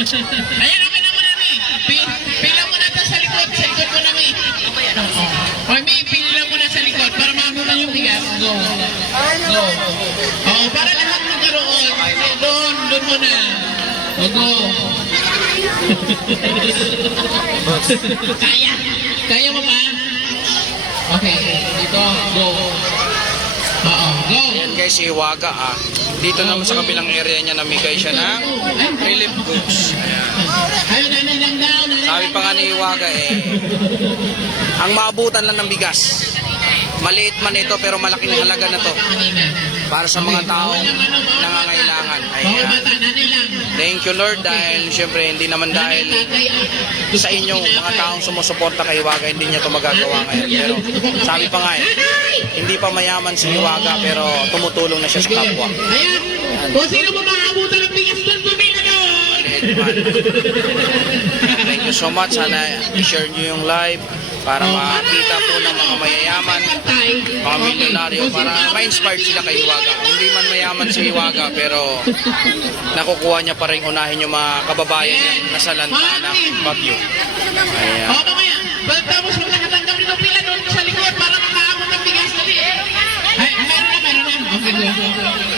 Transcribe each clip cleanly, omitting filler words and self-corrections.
Ayan, okay na muna, Mi. Pila mo na ito sa likod. Sa likod mo na, Mi. O, Mi, pila mo na sa likod para maabot yung bigas. Go. Go. Oo, para lahat magkaroon. Doon mo na. O, go. Kaya. Kaya mo ba? Okay. Dito. Go. Oo. Go. Ayan guys, si Hiwaga Dito naman sa kabilang area niya namigay siya ng relief goods. Ayan. Sabi pa nga ni Hiwaga ang maabutan lang ng bigas. Maliit man ito pero malaking halaga na to. Para sa mga taong nangangailangan. Ayan. Thank you Lord dahil syempre hindi naman dahil sa inyong mga taong sumusuporta kay Hiwaga hindi niya ito magagawa ngayon. Pero sabi pa nga hindi pa mayaman si Hiwaga pero tumutulong na siya sa kapwa. Ayan. Kung sino mo maabutan ng bigas doon, bumila doon. Thank you so much. Sana i-share nyo yung live para makita po ng mga mayayaman, mga milyonaryo, para ma-inspired sila kay Hiwaga. Hindi man mayaman si Hiwaga pero nakukuha niya pa rin unahin yung mga kababayan niya nasa lanta ng Bagyo. Ayan. O, mamaya. Tapos mo nakatanggap nito pila doon sa likod para makaabot ng bigas dali. Ay, meron na. Okay, go.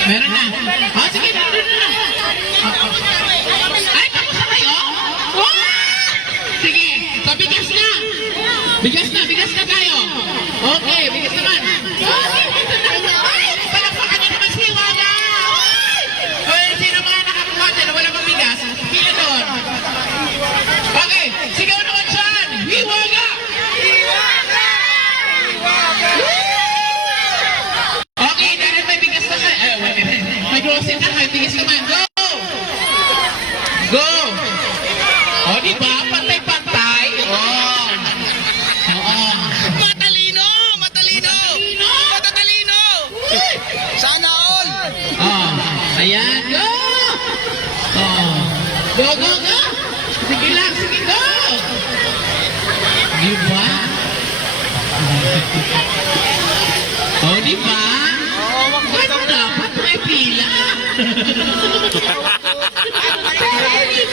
Meron na. O, sige, meron na. Ay, tapos na kayo? Sige, so bigas na. Bigas na tayo. Okay, bigas naman. Palakpakan niyo naman si Hiwaga. Sino mga nakakuha dyan na wala pang bigas? Pila doon. Okay, sigaw naman dyan. Hiwaga! Okay, dahil may bigas na kayo. May grocery na, may bigas naman. Go! Go! O, diba? Pantay-pantay. Oo. Matatalino! Sana all! Ayan, go! Go! Sige lang, sige, go! Diba? Diba? Ano dapat may pila?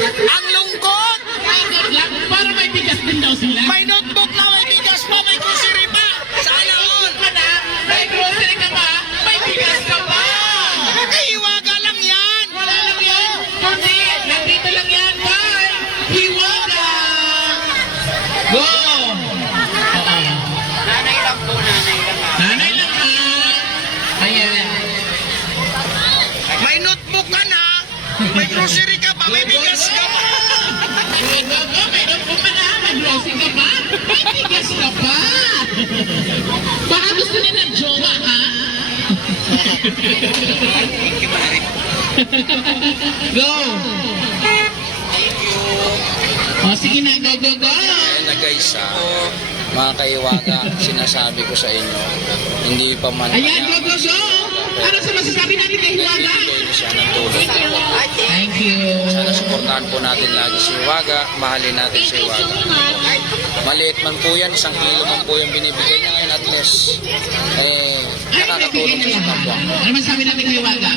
Ang lungkot! Para may bigas din daw sila. May notebook na may bigas pa, may grocery pa! Sana all! May grocery ka pa, may bigas ka pa! Kay Hiwaga lang yan! Wala lang yan! Kasi, nandito lang yan, bye! Hiwaga! Go! Nanay lang po. Nanay lang ha! Ayan. May notebook ka na, may grocery ka pa, may bigas ka pa! May notebook ka na, may grocery ka pa, may bigas ka pa! Baka gusto nila jowa, ha? Go! O, sige na, go! Ayun na guys, mga kaiwaga, sinasabi ko sa inyo, hindi pa man Ayan, go! Ano sa masasabi natin kay Hiwaga? Hindi siya ng tulong. Thank you. Sana suportahan po natin lagi si Hiwaga, mahalin natin si Hiwaga. Maliit man po yan, 1 kilo man po yung binibigay niya ngayon at least, nakakatulong sa kapwa. Ano man sabi natin kay Hiwaga?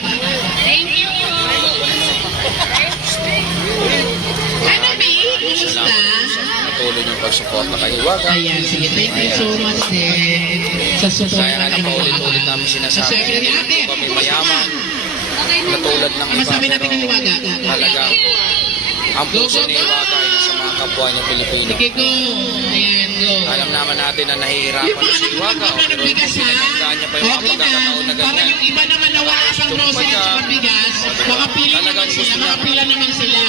Thank you. Ano, May? Kumusta? Salamat sa patuloy niyong pagsuporta kay Hiwaga. Ayan, sige. Thank you so much sa support Kaya nga paulit-ulit namin sinasabi, hindi po kami mayaman, katulad ng iba, Masabi natin kay pero Hiwaga. talaga, ang puso ni Hiwaga ay nasa mga kapwa niya Pilipino. Sige, go. Ayan, go. Alam naman natin na nahihirapan na si Hiwaga, pero hindi pinagandaan niya pa yung mga pagkakataon na Para ganyan. yung iba naman na wala sa grocery at bigas, makapila naman sila.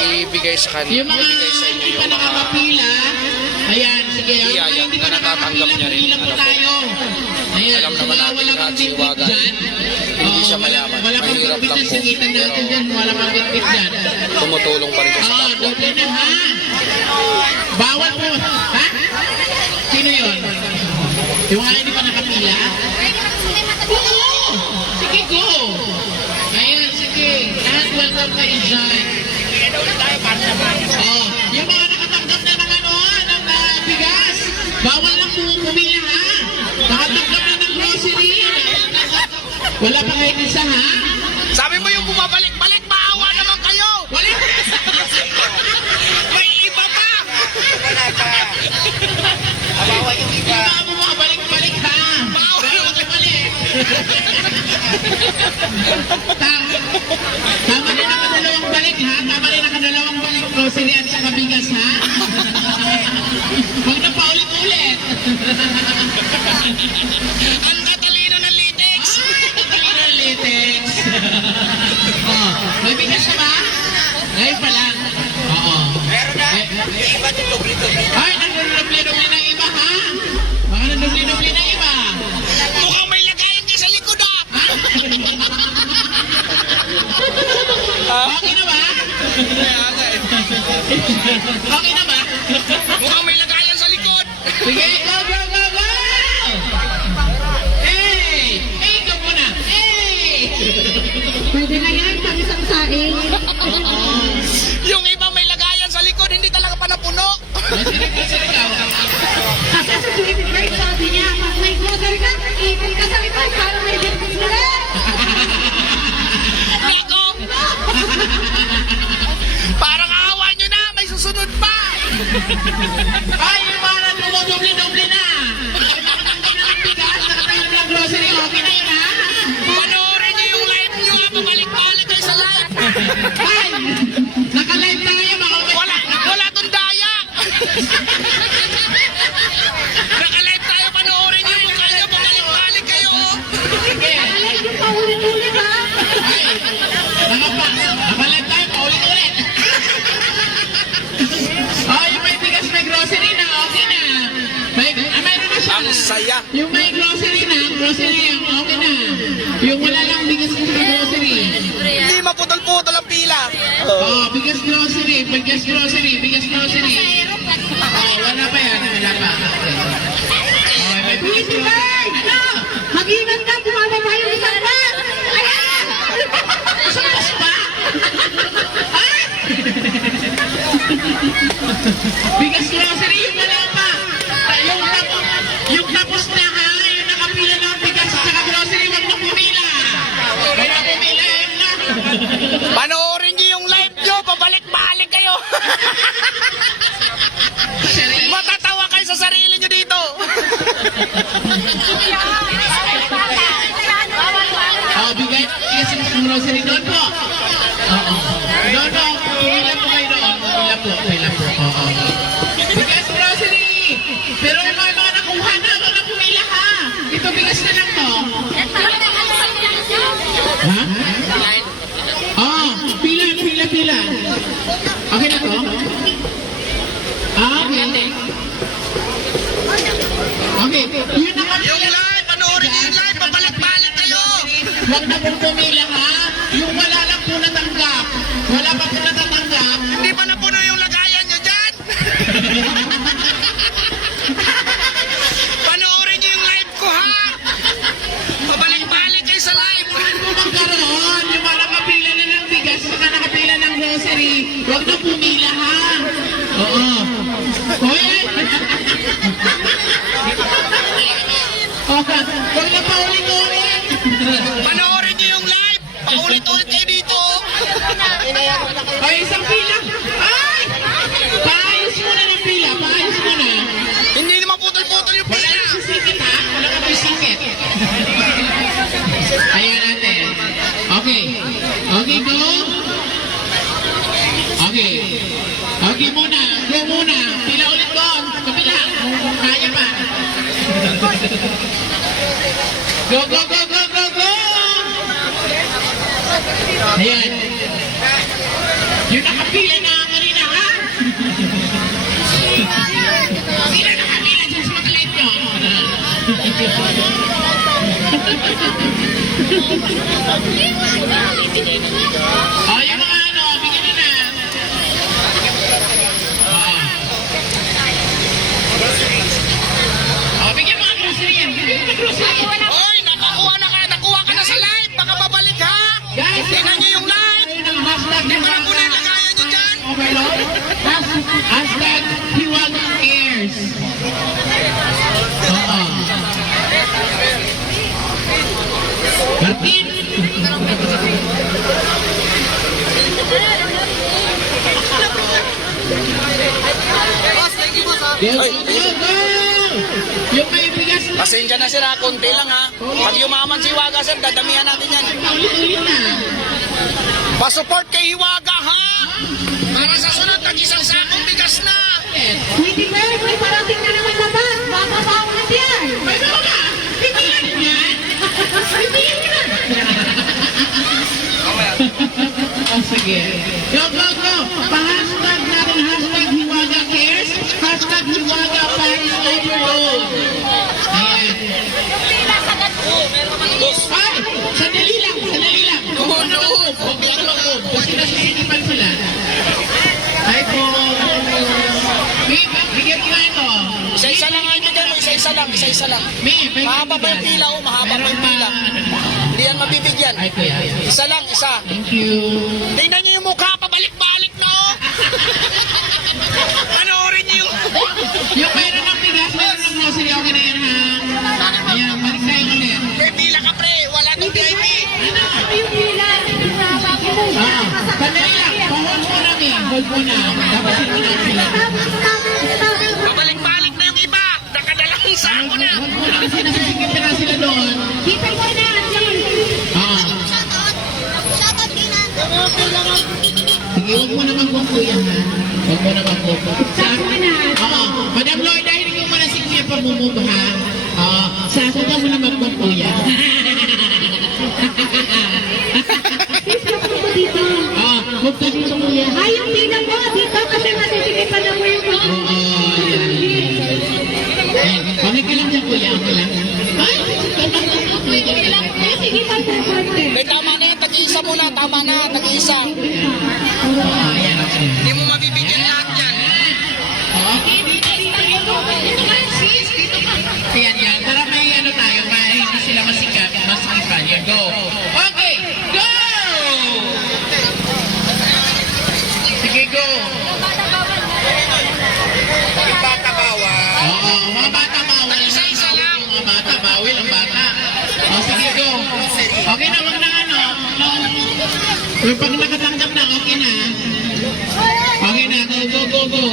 Ibigay sa kanila, Yung mga ibigay sa inyo hindi pa yung mga nakakapila, ayan, sige. Yung Iya, mga hindi pa na natatanggap niya rin, nakakapila po ano po. tayo. Ayan, Alam naman natin wala lahat pang si bitbit Hiwaga, dyan. hindi siya mayaman, Wala pang mahirap bitbit lang dyan, po, singitan natin pero dyan. Wala pang bitbit dyan. tumutulong pa rin siya sa Oo, kapwa. doble na ha. Bawal po. Ha? Sino yun? Yung mga hindi pa nakapila? Oo! Sige, go! Ayan, sige. And welcome kayo dyan. Oh, yung mga nakatanggap na ng bigas, bawal lang po pumila ha. Nakatanggap na ng grocery. Wala pa kayo isa ha. Sabi mo yung bumabalik-balik, maawa naman kayo! Wala Tama rin ang kadalawang balik, ha? Tama rin ang kadalawang balik. Grocery at saka bigas, ha? Huwag na paulit-ulit. Ang tatalino ng latex. Tatalino ng latex. Oh, may bigas na ba? Ngayon pa lang. Oo. Meron na. Yung iba dubli-dubli. Ay, nagdudubli-dubli ng iba, ha? Baka nagdudubli-dubli ng iba. Mukhang may lagayan niya sa likod ah. Okay na ba? Okay na ba? Mukhang may lagayan sa likod. Sige, go, go, go, go! Hey! Hey, go muna! Hey! Pwede na yan, pang isang saing. Yung iba may lagayan sa likod, hindi talaga pa napuno. Sinigaw. Kasi sa tuwing break, sabi niya, pag may grocery ka, ipon ka sa likod para may business na rin. Nako! Parang awa nyo na, may susunod pa. Ay, yung mga dumudubli-dubli na! Nakatanggal na ng bigas, nakatanggal na ng grocery, okay na yun, ha? Panoorin nyo yung live nyo, pabalik-balik kayo sa live. Ay! Naka-live tayo, mga Wala tong daya. Naka-live tayo, panoorin nyo yung kayo, pabalik-balik kayo. Sige! Alay, yung paulit-ulit ha. Ay! Naka-live tayo, paulit-ulit! Oh, yung may bigas, may grocery na, okay na. Mayroon na siya. Ang saya. Yung may grocery na, okay na. Yung wala lang bigas sa grocery. Hindi maputol-putol ang pila. Oh, bigas grocery. Oh, wala pa yan, wala pa. Oh, may bigas Busy grocery. bird! Ano? Mag-ingat ka, bumababa yung isang bus. Ayan! Isang bus pa? Ay! Bigas grocery, yung wala pa. Yung tapos na ha, yung nakapila ng bigas at saka grocery, wag na pumila. Kaya pumila, yun na. Panoorin nyo yung live nyo, pabalik-balik kayo. Matatawa kayo sa sarili nyo dito. Oh, bigas yung grocery doon po. Oo. Doon po, pumila po kayo doon. Pumila po. Oo. Bigas grocery. Pero yung mga nakuha na, doon na pumila ha. Ito bigas na lang to. Ha? Oh, pila. Okay na to? Ah, okay. Okay, yun naman Yung live, panoorin nyo yung live, pabalik-balik kayo. Huwag na pong pumila ha. Yung wala lang po natanggap. Wala pa po natatanggap. Hindi pa napuno yung lagayan nyo dyan. Panoorin nyo yung live ko ha. Pabalik-balik kayo sa live. Kung magkaroon, yung mga nakapila na ng bigas, saka nakapila ng grocery, huwag na pumila ha. Oo. Hoy! Huwag na paulit-ulit. Panoorin nyo yung live. Paulit-ulit kayo dito. Ay, isang pila. Ay! Paayos muna ng pila. Paayos muna. Hindi naman putol-putol yung Wala pila. nang sisikit ha. Wala ka sisikit. Ayan natin. Okay. Okay, go. Okay. Okay muna. Go muna. Pila ulit ko. Kapila. Kaya pa. Go, go, go, go, go, go. Ayan. Yung nakapila na kanina ha. Sino nakapila dyan sa mga light nyo? Oh, yung mga ano, bigyan nyo na. Oh, bigyan mga grocery yan. Bigyan mga grocery yan. Hoy, nakuha ka na sa live. Baka babalik ha. Guys, Tingnan nyo yung live. ayun ang hashtag Di ng ba napuno yung lagayan nyo dyan? Overload. Hashtag Hiwag Cares. Oo. Martin. Go, go, go, go! Yung may bigas na. Pasensya na sir ha, konti lang ha. Pag yumaman si Hiwaga sir, dadamihan natin yan. Paulit-ulit na. Pasupport kay Hiwaga ha! Para sa sunod, tag-isang sakong bigas na! Sweetie Bird, may parating na naman na bus. Mapapaulit yan. May mga! Hindi yan yan! Hindi yan! Oh, sige. Go, go, go! Pa-hashtag natin, hashtag Hiwaga Cares, hashtag Hiwaga Paris Overload. Ayan. Ay! Sandali lang, sandali lang. Loob. Huwag lang loob. Kasi nasisikipan sila. Ay po. Bigyan ko na ito. Isa-isa lang ang ibigay mo, isa-isa lang, isa-isa lang. Mahaba pa yung pila oh, mahaba pa yung pila. Hindi yan mabibigyan. Ay, kuya. Isa lang, isa. Thank you. Tingnan niyo yung mukha, pabalik-balik na oh! Panoorin niyo yung... Yung mayroon ng bigas, mayroon ng grocery, okay na yan ha. Ayan, balik tayo ulit. May pila ka pre, wala nang VIP. Yung pila. Ah, sandali lang. Pa-hold mo na, Mi. Hold mo na. Tapasin mo na sila. Pabalik-balik na yung iba. Nakadalang sako na. Hold mo na kasi nasisikip na sila doon. Keep it mo na. Ah. Sige, huwag mo naman kung kuya ha. Huwag mo naman kung Sako na. Oo. Madam Lloyd, dahil ikaw mo na si Kuya pamumove ha. Sako ka mo naman kung kuya. Dito. Huwag ka dito kuya. Ay, yung pila mo dito kasi masisikipan na mo yung Oo. Okay ka lang dyan kuya. Okay lang. Ay, sige pa sa konti. May tama na yan, tag-iisa muna, tama na, tag-iisa. Ayan, okay. Hindi mo mabibigyan lahat yan. Ayan, yan. Para may ano tayo, may hindi sila masikat, masikipan. Yan, go. Okay, go! Sige, go. Yung bata bawa. Oo, mga bata bawal. Isa-isa lang. Mga bata, bawal ang bata. O, sige, go. Okay na, wag na ano. Pero pag nakatanggap na, okay na. Okay na, go, go, go, go.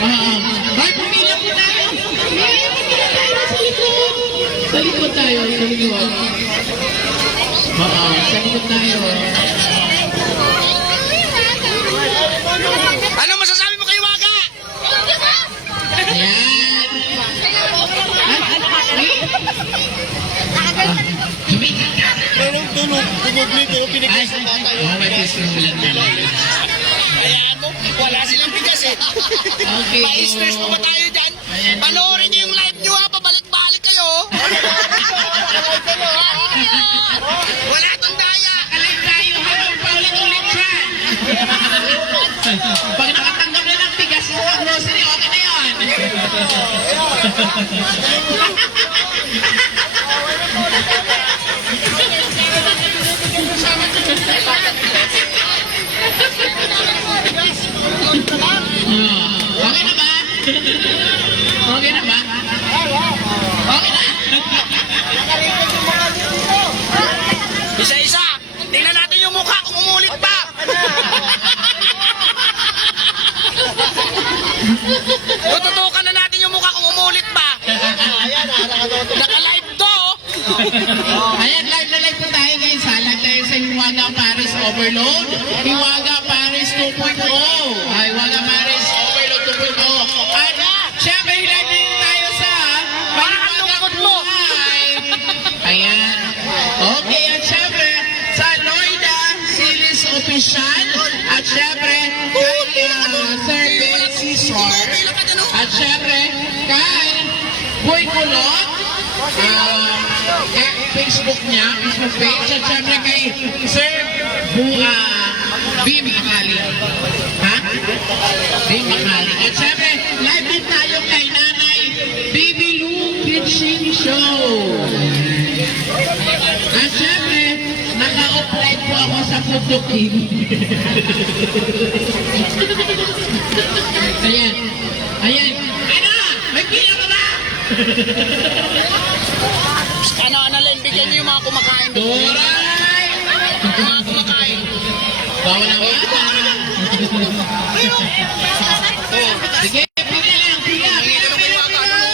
Oo. Ay, pumila po tayo. Pumila tayo sa likod. Sa likod tayo, sa likod. Oo, sa likod tayo. Ano masasabi mo kay Hiwaga? Ayan. Ay, oh, may piso lang na. Ayan mo, wala silang bigas eh. Okay, Pa-stress mo ba tayo dyan? Ayan. Panoorin niyo yung live niyo ha, pabalik-balik kayo. Wala tong daya. Alay tayo, habang paulit-ulit siya. Pag nakatanggap na ng bigas sa grocery, okay na yun. Okay na ba? Okay na ba? Okay na. Isa-isa, tingnan natin yung mukha kung umulit pa. Tututukan na natin yung mukha kung umulit pa. Naka-live to. Ayan, live na live po tayo guys ha. Live tayo sa Hiwaga Paris Overload. Hiwaga Paris 2.0. Hiwaga Paris Overload 2.0. At syempre, live din tayo sa Parang ang lungkot mo. Buhay. Ayan. Okay, at syempre, sa Noida Series Official. At syempre, kay Sir Ben Cesar. At syempre, kay Boy Kulot. Facebook niya, Facebook page. At syempre kay Sir Bim Makali. Ha? Bim Makali. At syempre, live din tayo kay Nanay Baby Lou Kitchen Show. At syempre, naka-offline po ako sa Putukin. Ayan. Ayan. Ano? May pila ka ba? Ano, bigyan niyo yung mga kumakain doon. Turay! Yung mga kumakain. Bawal ang bata. Sige, pila lang, pila. Pila, pila, pila.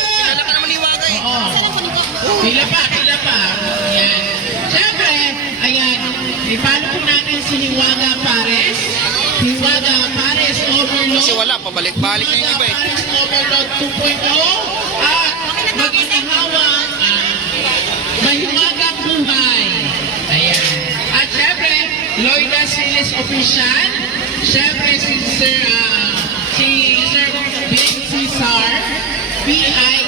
kasi wala, pabalik-balik na yung iba eh. Paris Overload 2.0 at maginhawa mahiwagang buhay. Ayan. At syempre, Loida Siles Official. Syempre, si Sir Bing Cesar. B-H-I-N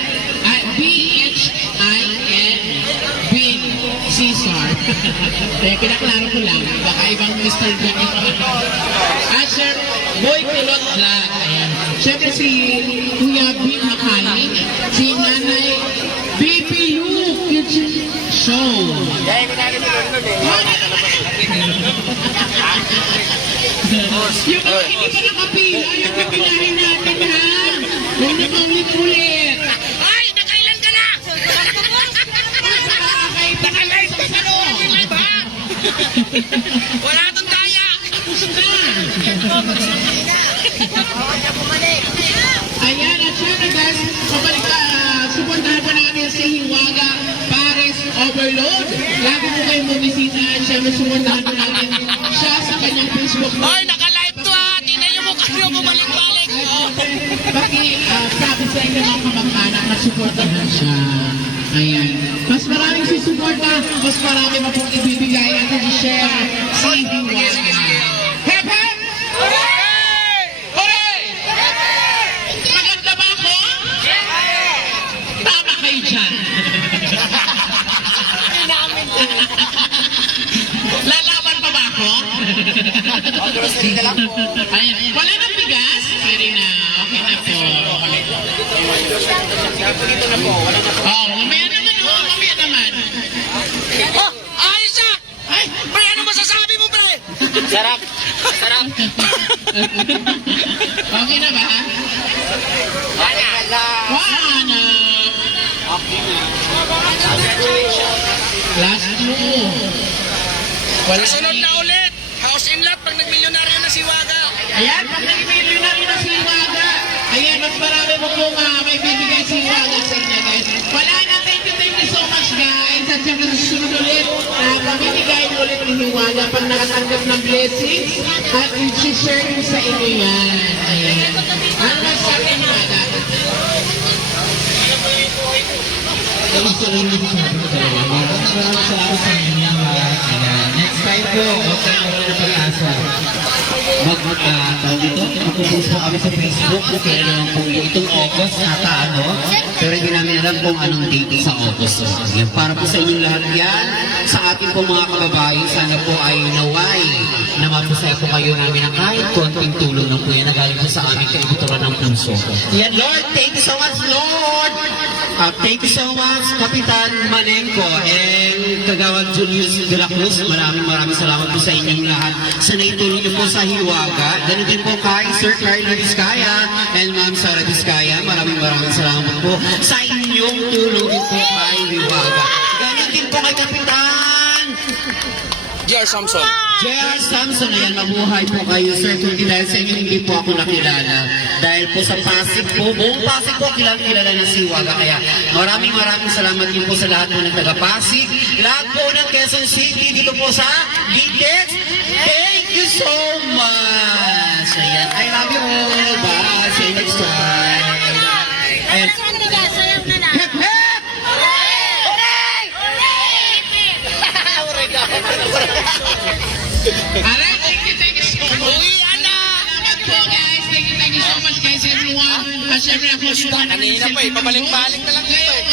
Bing Cesar. Kaya pinaklaro ko lang. Baka ibang Mr. Bing ito. At Sir Boy Kulot Vlog. Ayan. Syempre si Kuya Bing Makani. Si Nanay BPU Kitchen Show. Yung mga hindi pa nakapila, yung kapilahin natin ha. Huwag na paulit-ulit. Ay, nakailan ka na? Nakalive ka sa loob, live ha? Wala tong daya. Ayan, at syempre guys, suportahan po natin si Hiwaga Paris Overload. Lagi po kayo bumisita at syempre suportahan po natin siya sa kanyang Facebook. Ay, nakalive to ha. Tingnan niyo mo kayo bumalik-balik. Sabi sa inyo mga kamag-anak na suportahan siya. Ayan. Mas maraming susuporta, mas marami pa pong ibibigay at i-share si Hiwaga. Hep, hep! Hooray! Maganda ba ako? Tama kayo dyan. Lalaban pa ba ako? Ayan. Wala nang bigas? Sorry na. Okay na po. Oh, mamaya naman. Oh, mamaya naman. Oh, ayos na. Ay! Pre, ano masasabi mo, pre? Sarap! Sarap! Okay na ba? Wala. Last two. Wala. Kasunod na ulit. House in lot pag nagmilyonaryo na si Waga. Ayan, pag nag-millionaire na si Waga. Ayan, mas marami mo po may bibigay si Waga sa inyo guys. Wala na, thank you so much guys. At siyempre sa susunod ulit, mamimigay ulit ni Waga pag nakatanggap ng blessings at i-share ko sa inyo yan. Ayan. Ano masasabi ni Waga? Gusto rin din sa ating dalawa. Maraming salamat sa inyo lahat. Ayan. Next time po, okay mo rin ang pag-asa. Tawag ito, mag-post po kami sa Facebook kung kailan po itong August ata ano. Pero hindi namin alam kung anong date sa August. Yan, para po sa inyong lahat yan, sa ating po mga kababayan, sana po ay naway na mapusay po kayo namin ng kahit konting tulong na po yan na galing po sa aming kaibuturan ng puso. Yan, Lord, thank you so much, Lord! Thank you so much, Kapitan Manengko and Kagawad Julius de la Cruz. Maraming salamat po sa inyong lahat sa naitulong niyo po sa Hiwaga. Ganun din po kay Sir Carlo Vizcaya and Ma'am Sara Vizcaya. Maraming salamat po sa inyong tulong din po kay Hiwaga. Ganun din po kay Kapitan J.R. Samson. J.R. Samson, ayan, mabuhay po kayo, sir. Kung dahil sa inyo, hindi po ako nakilala. Dahil po sa Pasig po, buong Pasig po, kilala na si Waga. Kaya maraming salamat din po sa lahat po ng taga-Pasig. Lahat po ng Quezon City, dito po sa Gitex. Thank you so much. Ayan, I love you all. Bye. See you next time. Ayan. Hep, hep! Alright, thank you so much. Uwian na. Salamat po guys. Thank you so much guys everyone. At syempre ako si Juan. Kanina pa eh, pabalik-balik na lang dito eh.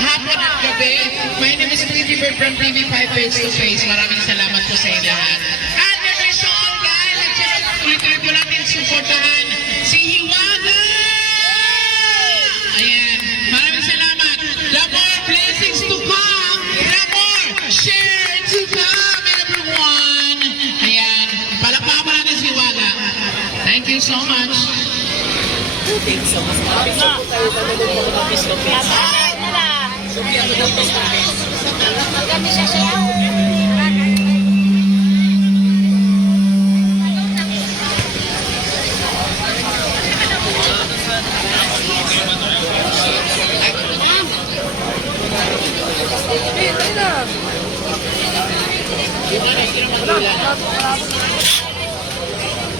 Hapon at gabi. My name is Pretty Bird from TV5 Face to Face. Maraming salamat po sa inyo lahat. At never so all guys. At syempre tuloy-tuloy po natin supportahan si Hiwaga. Ayan. Maraming salamat. The more blessings to come. The more share to come everyone. Ayan. Palakpakan po natin si Hiwaga. Thank you so much.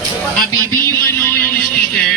Bibi yung ano, yung sticker.